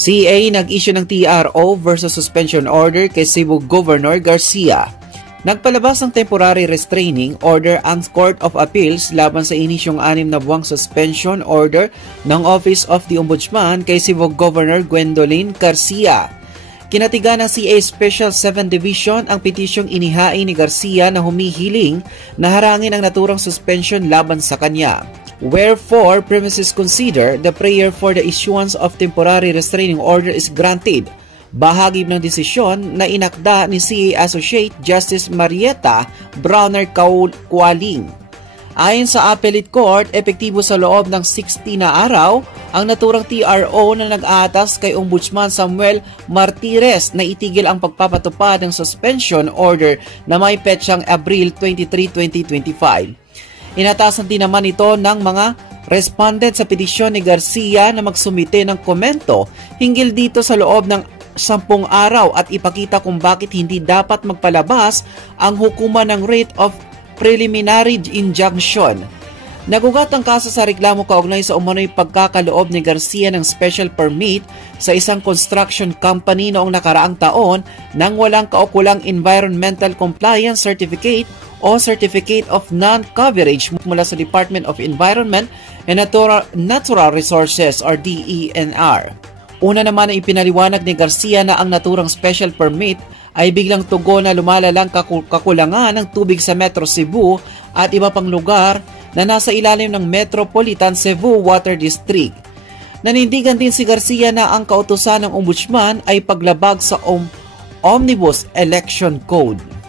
CA nag-issue ng TRO versus suspension order kay Cebu Governor Garcia. Nagpalabas ng temporary restraining order ang Court of Appeals laban sa inisyong 6 na buwang suspension order ng Office of the Ombudsman kay Cebu Governor Gwendolyn Garcia. Kinatigan ng CA Special 7 Division ang petisyong inihain ni Garcia na humihiling na harangin ang naturang suspension laban sa kanya. Wherefore, premises consider the prayer for the issuance of temporary restraining order is granted. Bahagi ng desisyon na inakda ni CA Associate Justice Marietta Browner Kualing. Ayon sa Appellate Court, epektibo sa loob ng 60 na araw ang naturang TRO na nag-aatas kay Ombudsman Samuel Martires na itigil ang pagpapatupad ng suspension order na may petsang Abril 23, 2025. Inatasan din naman ito ng mga respondent sa petisyon ni Garcia na magsumite ng komento hinggil dito sa loob ng 10 araw at ipakita kung bakit hindi dapat magpalabas ang hukuman ng writ of preliminary injunction. Nagugat ang kaso sa reklamo kaugnay sa umano'y pagkakaloob ni Garcia ng special permit sa isang construction company noong nakaraang taon nang walang kaukulang environmental compliance certificate o Certificate of Non-Coverage mula sa Department of Environment and Natural Resources or DENR. Una naman ay ipinaliwanag ni Garcia na ang naturang special permit ay biglang tugon na lumalalang kakulangan ng tubig sa Metro Cebu at iba pang lugar na nasa ilalim ng Metropolitan Cebu Water District. Nanindigan din si Garcia na ang kautusan ng Ombudsman ay paglabag sa Omnibus Election Code.